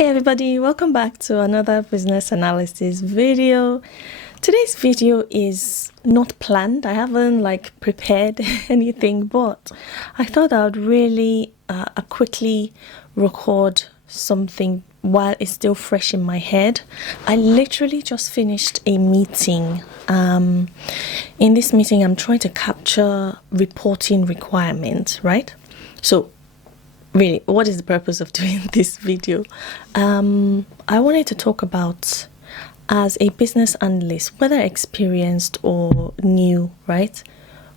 Hey everybody, welcome back to another business analysis video. Today's video is not planned. I haven't prepared anything, but I thought I would really quickly record something while it's still fresh in my head. I literally just finished a meeting. In this meeting, I'm trying to capture reporting requirements, right? So really, what is the purpose of doing this video? I wanted to talk about, as a business analyst, whether experienced or new, right?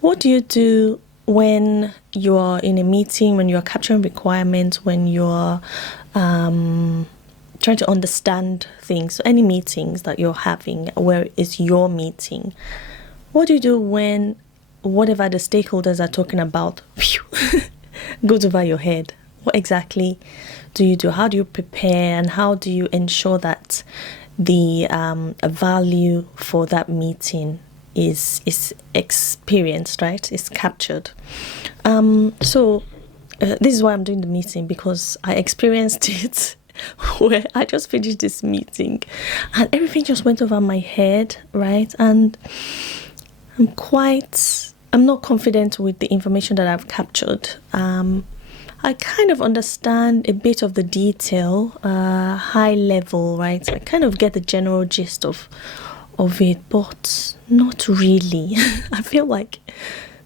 What do you do when you're in a meeting, when you're capturing requirements, when you're trying to understand things? So any meetings that you're having, where is your meeting? What do you do when whatever the stakeholders are talking about goes over your head? What exactly do you do? How do you prepare, and how do you ensure that the value for that meeting is experienced, right? It's captured. So this is why I'm doing the meeting, because I experienced it where I just finished this meeting and everything just went over my head, right? And I'm not confident with the information that I've captured. I kind of understand a bit of the detail, high level, right? I kind of get the general gist of it, but not really. I feel like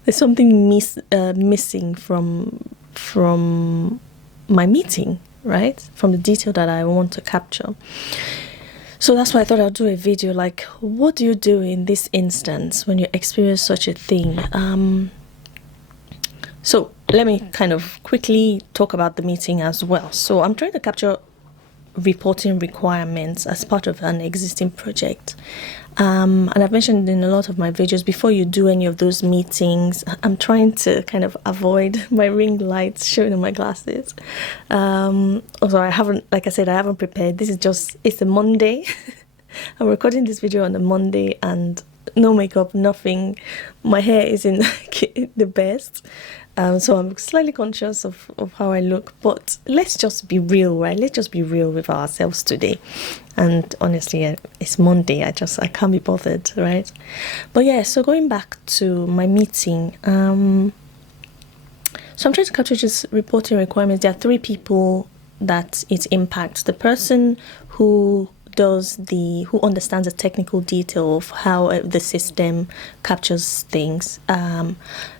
there's something missing from my meeting, right? From the detail that I want to capture. So that's why I thought I'll do a video like, what do you do in this instance when you experience such a thing? So let me kind of quickly talk about the meeting as well. So I'm trying to capture reporting requirements as part of an existing project. And I've mentioned in a lot of my videos, before you do any of those meetings, I'm trying to kind of avoid my ring lights showing on my glasses. Also, I haven't prepared. It's a Monday. I'm recording this video on a Monday and no makeup, nothing. My hair isn't the best. So I'm slightly conscious of how I look, but let's just be real, right? Let's just be real with ourselves today. And honestly, it's Monday. I can't be bothered, right? But yeah, so going back to my meeting, so I'm trying to capture just reporting requirements. There are three people that it impacts: the person who understands the technical detail of how the system captures things.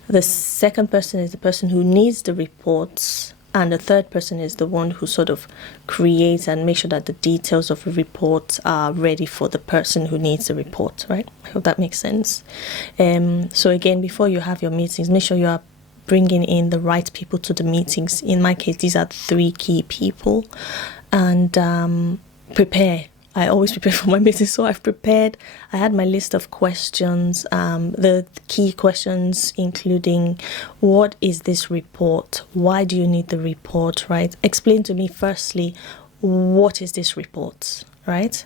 The second person is the person who needs the reports, and the third person is the one who sort of creates and makes sure that the details of the report are ready for the person who needs the report, right? I hope that makes sense. So again, before you have your meetings, make sure you are bringing in the right people to the meetings. In my case, these are three key people. And prepare. I always prepare for my meetings, so I've prepared. I had my list of questions, the key questions including, what is this report? Why do you need the report, right? Explain to me firstly, what is this report, right?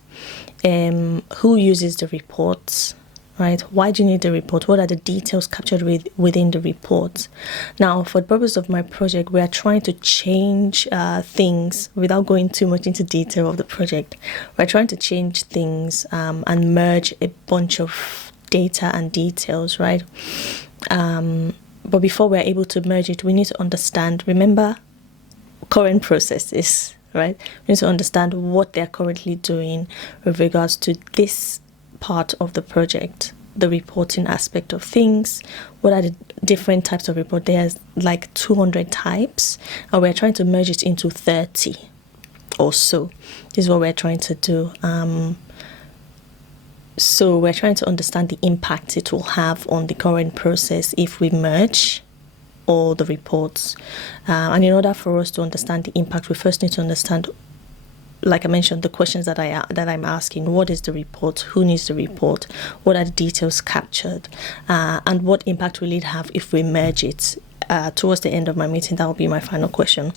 Who uses the reports, right? Why do you need the report? What are the details captured within the report? Now, for the purpose of my project, we are trying to change things without going too much into detail of the project. We're trying to change things and merge a bunch of data and details, right? But before we're able to merge it, we need to understand, remember, current processes, right? We need to understand what they're currently doing with regards to this part of the project, the reporting aspect of things. What are the different types of report? There's like 200 types, and we're trying to merge it into 30 or so. This is what we're trying to do. So we're trying to understand the impact it will have on the current process if we merge all the reports. And in order for us to understand the impact, we first need to understand, like I mentioned, the questions that I'm asking. What is the report? Who needs the report? What are the details captured? And what impact will it have if we merge it? Towards the end of my meeting, that will be my final question.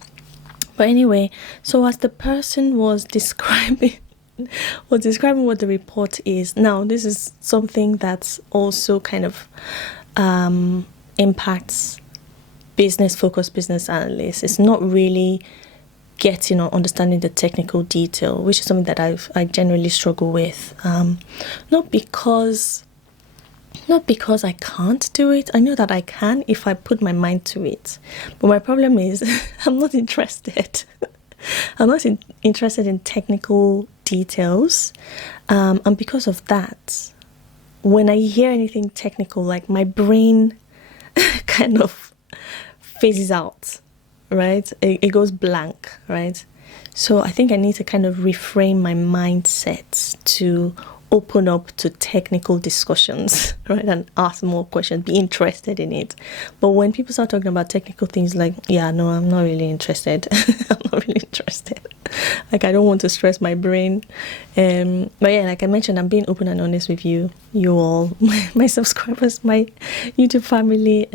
But anyway, so as the person was describing what the report is, now this is something that's also kind of impacts business-focused business analysts. It's not really getting or understanding the technical detail, which is something that I generally struggle with. Not because I can't do it. I know that I can if I put my mind to it. But my problem is I'm not interested. I'm not interested in technical details. And because of that, when I hear anything technical, like my brain kind of phases out, right? It goes blank, right? So I think I need to kind of reframe my mindset to open up to technical discussions, right? And ask more questions, be interested in it. But when people start talking about technical things, like, yeah, no, I'm not really interested. I'm not really interested. Like, I don't want to stress my brain. But yeah, like I mentioned, I'm being open and honest with you all, my subscribers, my YouTube family.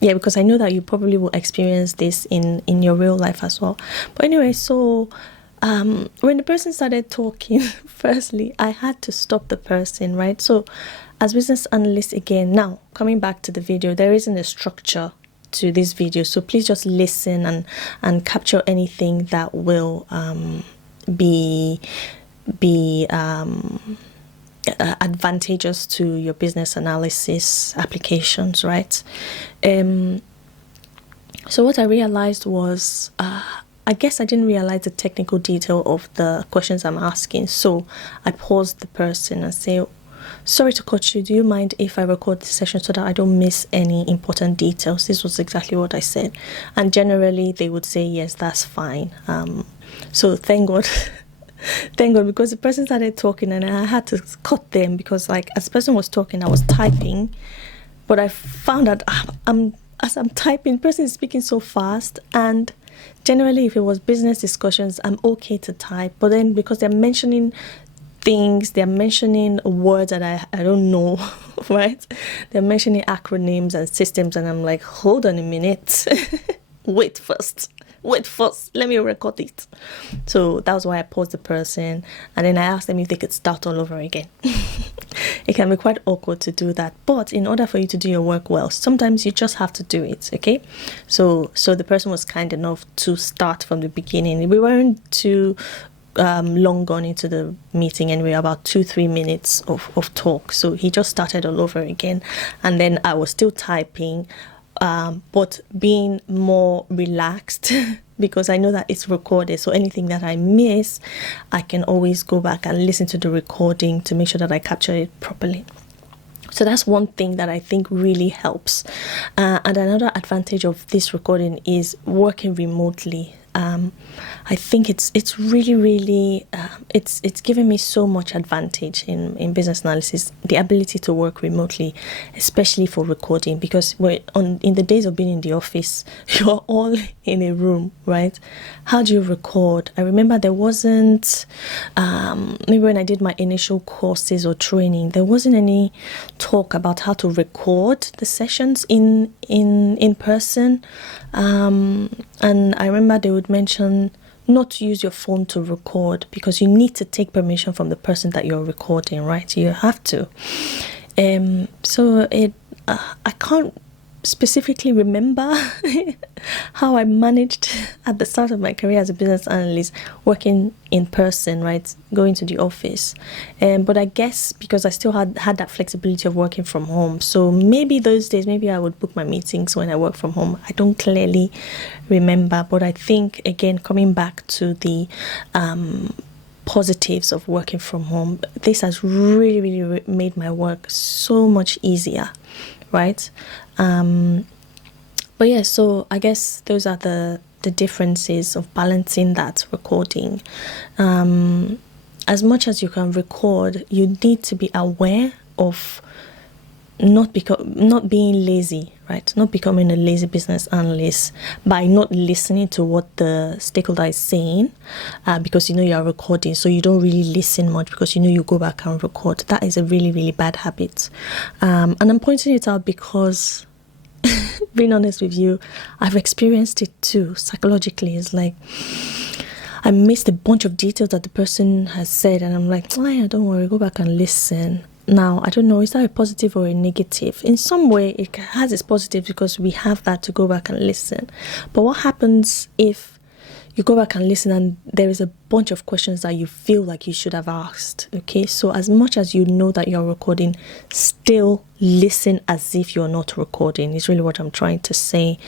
Yeah, because I know that you probably will experience this in your real life as well. But anyway, so when the person started talking, firstly, I had to stop the person, right? So as business analyst, again, now coming back to the video, there isn't a structure to this video, so please just listen and capture anything that will be advantageous to your business analysis applications, right? So what I realized was I guess I didn't realize the technical detail of the questions I'm asking. So I paused the person and say, sorry to cut you. Do you mind if I record this session so that I don't miss any important details? This was exactly what I said. And generally they would say, yes, that's fine. So thank God. Thank God, because the person started talking and I had to cut them because, like, as the person was talking, I was typing. But I found that as I'm typing, the person is speaking so fast, and generally if it was business discussions, I'm okay to type. But then because they're mentioning things, they're mentioning words that I don't know, right? They're mentioning acronyms and systems, and I'm like, hold on a minute. Wait first, let me record it. So that was why I paused the person, and then I asked them if they could start all over again. It can be quite awkward to do that, but in order for you to do your work well, sometimes you just have to do it, okay? So the person was kind enough to start from the beginning. We weren't too long gone into the meeting, and we were about 2-3 minutes of talk. So he just started all over again, and then I was still typing, but being more relaxed because I know that it's recorded. So anything that I miss, I can always go back and listen to the recording to make sure that I capture it properly. So that's one thing that I think really helps. And another advantage of this recording is working remotely. I think it's really it's given me so much advantage in business analysis, the ability to work remotely, especially for recording, because in the days of being in the office, you're all in a room, right? How do you record? I remember there wasn't maybe when I did my initial courses or training, there wasn't any talk about how to record the sessions in person, and I remember they would mention not to use your phone to record because you need to take permission from the person that you're recording, right? You have to. So I can't specifically remember how I managed at the start of my career as a business analyst working in person, right, going to the office, but I guess because I still had that flexibility of working from home, so maybe those days, maybe I would book my meetings when I work from home. I don't clearly remember, but I think, again, coming back to the positives of working from home, this has really made my work so much easier, right? But yeah, so I guess those are the differences of balancing that recording. As much as you can record, you need to be aware of not being lazy, right? Not becoming a lazy business analyst by not listening to what the stakeholder is saying, because you are recording, so you don't really listen much because you go back and record. That is a really bad habit, and I'm pointing it out because, being honest with you, I've experienced it too. Psychologically, it's like I missed a bunch of details that the person has said, and I'm like, oh yeah, don't worry, go back and listen. Now, I don't know, is that a positive or a negative? In some way, it has its positive because we have that to go back and listen. But what happens if you go back and listen, and there is a bunch of questions that you feel like you should have asked. Okay, so as much as you know that you're recording, still listen as if you're not recording, is really what I'm trying to say.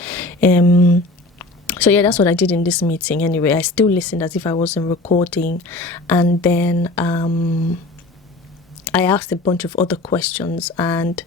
So yeah, that's what I did in this meeting anyway. I still listened as if I wasn't recording, and then I asked a bunch of other questions, and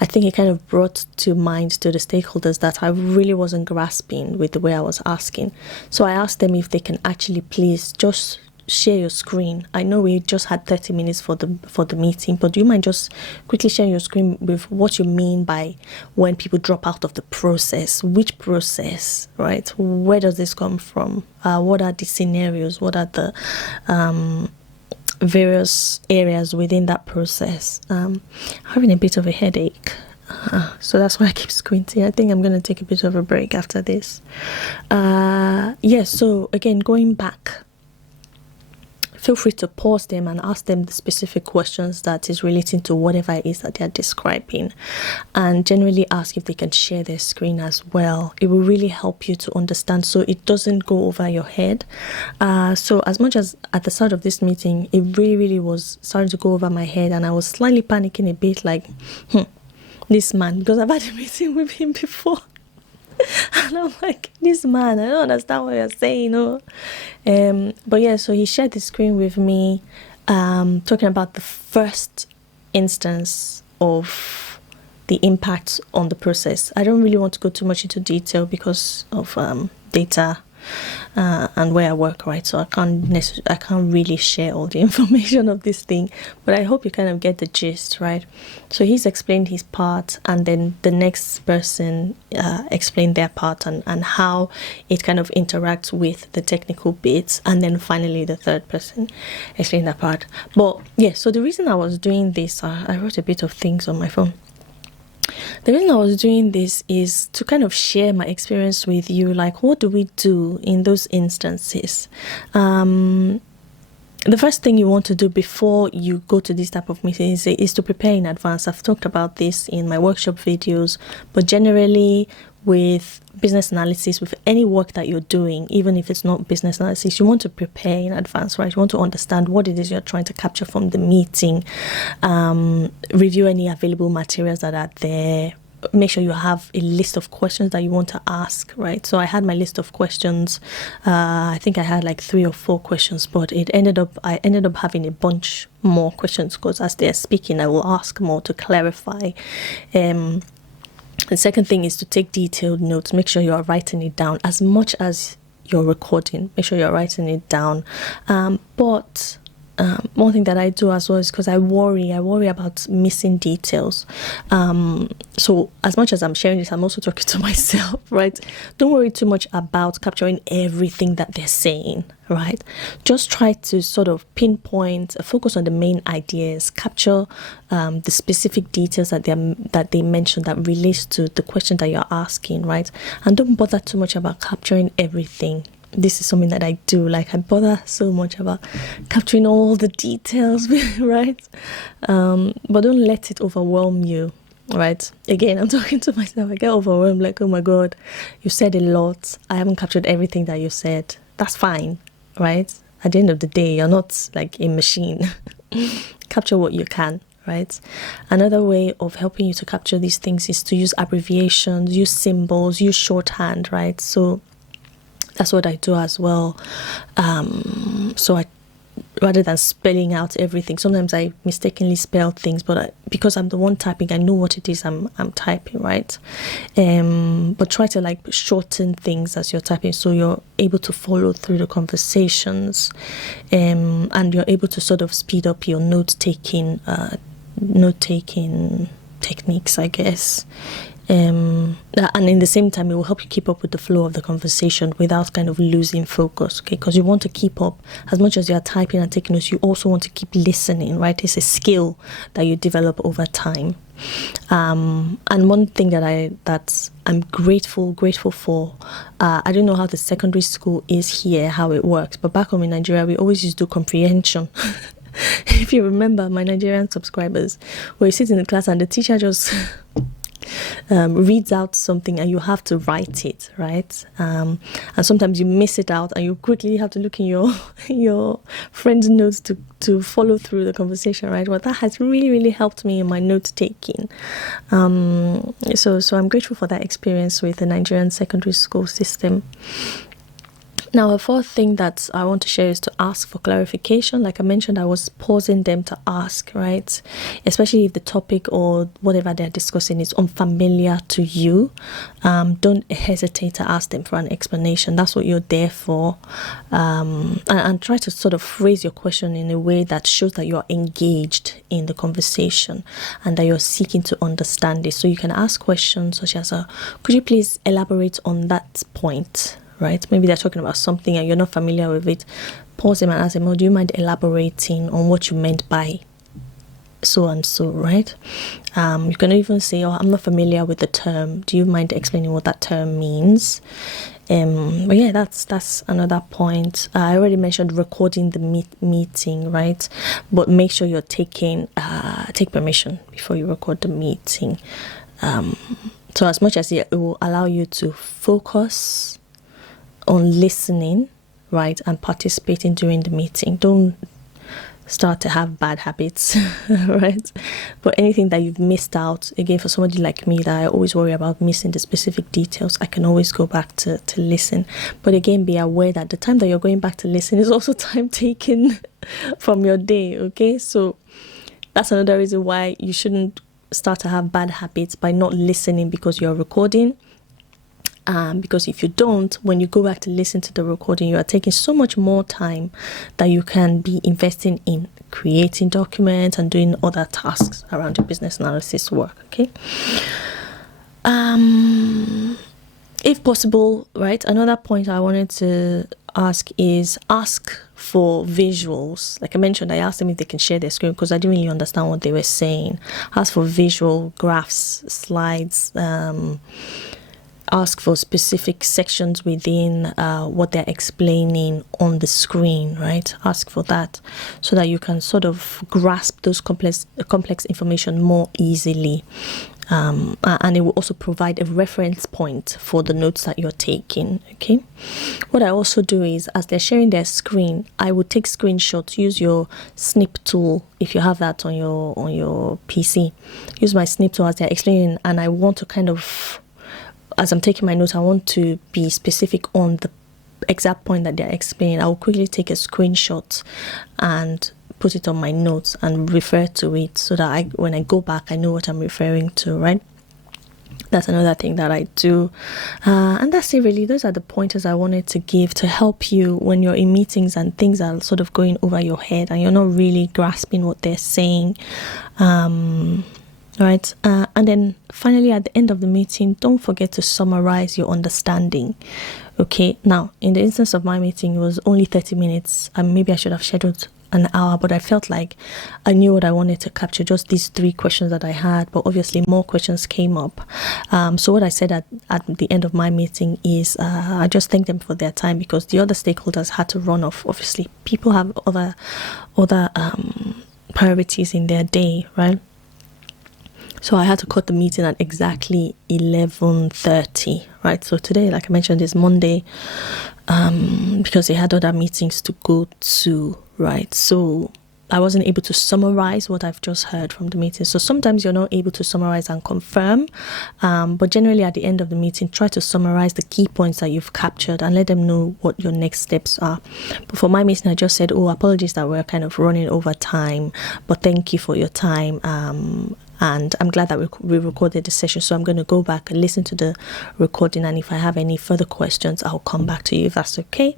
I think it kind of brought to mind to the stakeholders that I really wasn't grasping with the way I was asking. So I asked them if they can actually please just share your screen. I know we just had 30 minutes for the meeting, but do you mind just quickly sharing your screen with what you mean by when people drop out of the process? Which process, right? Where does this come from? What are the scenarios? What are the various areas within that process? Having a bit of a headache, so that's why I keep squinting. I think I'm going to take a bit of a break after this. So again, going back, feel free to pause them and ask them the specific questions that is relating to whatever it is that they're describing, and generally ask if they can share their screen as well. It will really help you to understand, so it doesn't go over your head. So as much as at the start of this meeting it really was starting to go over my head, and I was slightly panicking a bit, like this man, because I've had a meeting with him before. And I'm like, this man, I don't understand what you're saying. But yeah, so he shared the screen with me, talking about the first instance of the impact on the process. I don't really want to go too much into detail because of data and where I work, right? So I can't really share all the information of this thing, but I hope you kind of get the gist, right? So he's explained his part, and then the next person explained their part and how it kind of interacts with the technical bits, and then finally the third person explained their part. But yeah, so the reason I was doing this, I wrote a bit of things on my phone. The reason I was doing this is to kind of share my experience with you. Like, what do we do in those instances? The first thing you want to do before you go to this type of meetings is to prepare in advance. I've talked about this in my workshop videos, but generally with business analysis, with any work that you're doing, even if it's not business analysis, you want to prepare in advance, right? You want to understand what it is you're trying to capture from the meeting, review any available materials that are there, make sure you have a list of questions that you want to ask, right? So I had my list of questions. I think I had like 3 or 4 questions, but I ended up having a bunch more questions, because as they're speaking, I will ask more to clarify. The second thing is to take detailed notes. Make sure you are writing it down as much as you're recording. Make sure you're writing it down. But one thing that I do as well is because I worry about missing details. So as much as I'm sharing this, I'm also talking to myself, right? Don't worry too much about capturing everything that they're saying, right? Just try to sort of pinpoint, focus on the main ideas, capture the specific details that they mentioned that relates to the question that you're asking, right? And don't bother too much about capturing everything. This is something that I do. Like, I bother so much about capturing all the details, right? But don't let it overwhelm you, right? Again, I'm talking to myself. I get overwhelmed, like, oh my God, you said a lot. I haven't captured everything that you said. That's fine, right? At the end of the day, you're not like a machine. Capture what you can, right? Another way of helping you to capture these things is to use abbreviations, use symbols, use shorthand, right? So that's what I do as well. Rather than spelling out everything, sometimes I mistakenly spell things, but because I'm the one typing, I know what it is I'm typing, right? But try to like shorten things as you're typing, so you're able to follow through the conversations, and you're able to sort of speed up your note-taking techniques, I guess. And in the same time, it will help you keep up with the flow of the conversation without kind of losing focus, okay? Because you want to keep up as much as you are typing and taking notes. You also want to keep listening, right? It's a skill that you develop over time. And one thing that I'm grateful for, I don't know how the secondary school is here, how it works, but back home in Nigeria, we always used to do comprehension. If you remember, my Nigerian subscribers, where you sit in the class and the teacher just reads out something and you have to write it, right? And sometimes you miss it out and you quickly have to look in your friend's notes to follow through the conversation, right? Well, that has really, really helped me in my note taking. So I'm grateful for that experience with the Nigerian secondary school system. Now, a fourth thing that I want to share is to ask for clarification. Like I mentioned, I was pausing them to ask, right? Especially if the topic or whatever they're discussing is unfamiliar to you. Don't hesitate to ask them for an explanation. That's what you're there for. And try to sort of phrase your question in a way that shows that you're engaged in the conversation and that you're seeking to understand it. So you can ask questions such as, could you please elaborate on that point? Right? Maybe they're talking about something and you're not familiar with it. Pause them and ask them, do you mind elaborating on what you meant by so and so, right? You can even say, I'm not familiar with the term. Do you mind explaining what that term means? But yeah, that's another point. I already mentioned recording the meeting, right? But make sure you're take permission before you record the meeting. So as much as it will allow you to focus on listening, right, and participating during the meeting. Don't start to have bad habits, right? But anything that you've missed out, again, for somebody like me that I always worry about missing the specific details, I can always go back to listen. But again, be aware that the time that you're going back to listen is also time taken from your day, okay? So that's another reason why you shouldn't start to have bad habits by not listening because you're recording. Because if you don't, when you go back to listen to the recording, you are taking so much more time that you can be investing in creating documents and doing other tasks around your business analysis work, okay? If possible, right, another point I wanted to ask is ask for visuals. Like I mentioned, I asked them if they can share their screen because I didn't really understand what they were saying. Ask for visual graphs, slides, ask for specific sections within what they're explaining on the screen, right? Ask for that so that you can sort of grasp those complex information more easily. And it will also provide a reference point for the notes that you're taking, okay? What I also do is, as they're sharing their screen, I would take screenshots. Use your snip tool if you have that on your PC. Use my snip tool as they're explaining, and I want to kind of, as I'm taking my notes, I want to be specific on the exact point that they're explaining. I will quickly take a screenshot and put it on my notes and refer to it so that when I go back, I know what I'm referring to, right? That's another thing that I do. And that's it really. Those are the pointers I wanted to give to help you when you're in meetings and things are sort of going over your head and you're not really grasping what they're saying. Right, and then finally at the end of the meeting, don't forget to summarize your understanding. Okay, now in the instance of my meeting, it was only 30 minutes, and maybe I should have scheduled an hour, but I felt like I knew what I wanted to capture, just these 3 questions that I had, but obviously more questions came up. So what I said at the end of my meeting is I just thanked them for their time because the other stakeholders had to run off. Obviously, people have other priorities in their day, right? So I had to cut the meeting at exactly 11:30, right? So today, like I mentioned, is Monday because they had other meetings to go to, right? So I wasn't able to summarize what I've just heard from the meeting. So sometimes you're not able to summarize and confirm, but generally at the end of the meeting, try to summarize the key points that you've captured and let them know what your next steps are. But for my meeting, I just said, apologies that we're kind of running over time, but thank you for your time. And I'm glad that we recorded the session. So I'm going to go back and listen to the recording. And if I have any further questions, I'll come back to you if that's okay.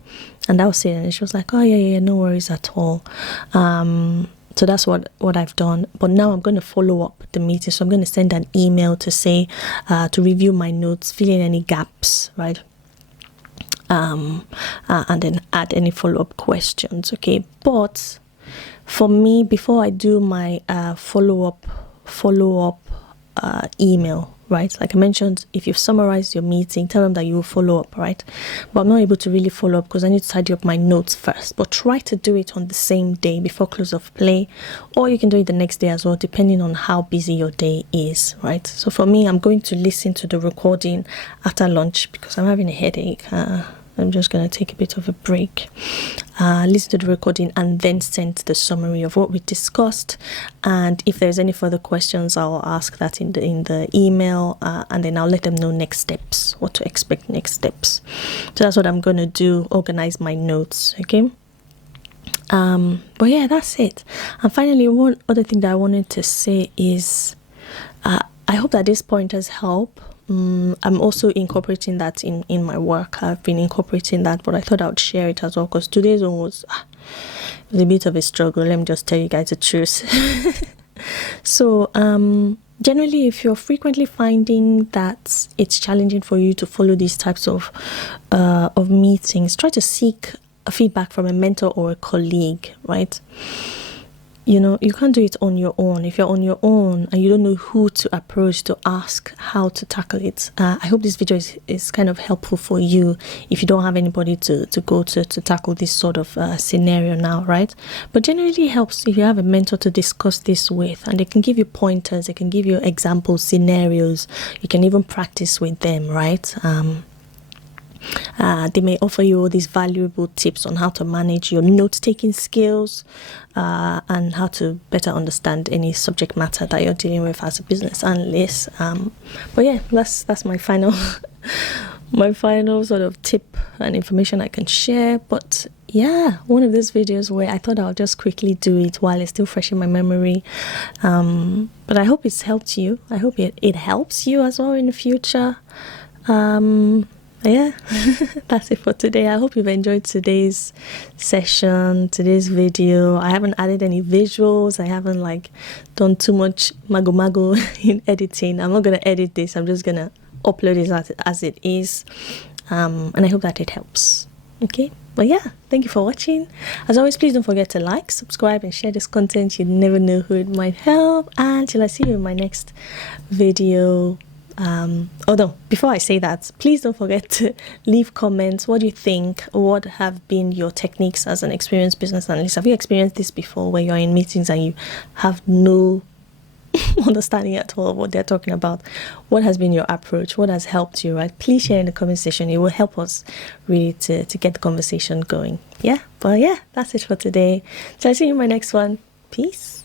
And that was it. And she was like, oh, yeah, no worries at all. So that's what I've done. But now I'm going to follow up the meeting. So I'm going to send an email to say, to review my notes, fill in any gaps, right? And then add any follow-up questions, okay? But for me, before I do my follow-up email, right? Like I mentioned, if you've summarized your meeting, tell them that you will follow up, right? But I'm not able to really follow up because I need to tidy up my notes first. But try to do it on the same day before close of play, or you can do it the next day as well, depending on how busy your day is, right? So for me, I'm going to listen to the recording after lunch because I'm having a headache. I'm just going to take a bit of a break, listen to the recording, and then send the summary of what we discussed. And if there's any further questions, I'll ask that in the email, and then I'll let them know next steps, what to expect next steps. So that's what I'm going to do, organize my notes, okay? But yeah, that's it. And finally, one other thing that I wanted to say is I hope that this pointers help. I'm also incorporating that in my work. I've been incorporating that, but I thought I would share it as well because today's one was a bit of a struggle. Let me just tell you guys the truth. So generally, if you're frequently finding that it's challenging for you to follow these types of meetings, try to seek a feedback from a mentor or a colleague, right? You know, you can't do it on your own. If you're on your own and you don't know who to approach to ask how to tackle it, I hope this video is kind of helpful for you if you don't have anybody to go to tackle this sort of scenario now, right? But generally it helps if you have a mentor to discuss this with, and they can give you pointers, they can give you examples, scenarios. You can even practice with them, right? They may offer you all these valuable tips on how to manage your note-taking skills and how to better understand any subject matter that you're dealing with as a business analyst. But yeah, that's my final my final sort of tip and information I can share. But yeah, one of those videos where I thought I'll just quickly do it while it's still fresh in my memory. But I hope it's helped you. I hope it helps you as well in the future. Yeah, that's it for today. I hope you've enjoyed today's session, today's video. I haven't added any visuals. I haven't done too much mago in editing. I'm not going to edit this. I'm just going to upload it as it is. And I hope that it helps. Okay, but yeah, thank you for watching. As always, please don't forget to like, subscribe, and share this content. You never know who it might help. And till I see you in my next video. No, before I say that, please don't forget to leave comments. What do you think? What have been your techniques as an experienced business analyst? Have you experienced this before, where you're in meetings and you have no understanding at all of what they're talking about? What has been your approach? What has helped you, right? Please share in the comment section. It will help us really to get the conversation going. Yeah, but yeah, that's it for today. So I'll see you in my next one. Peace.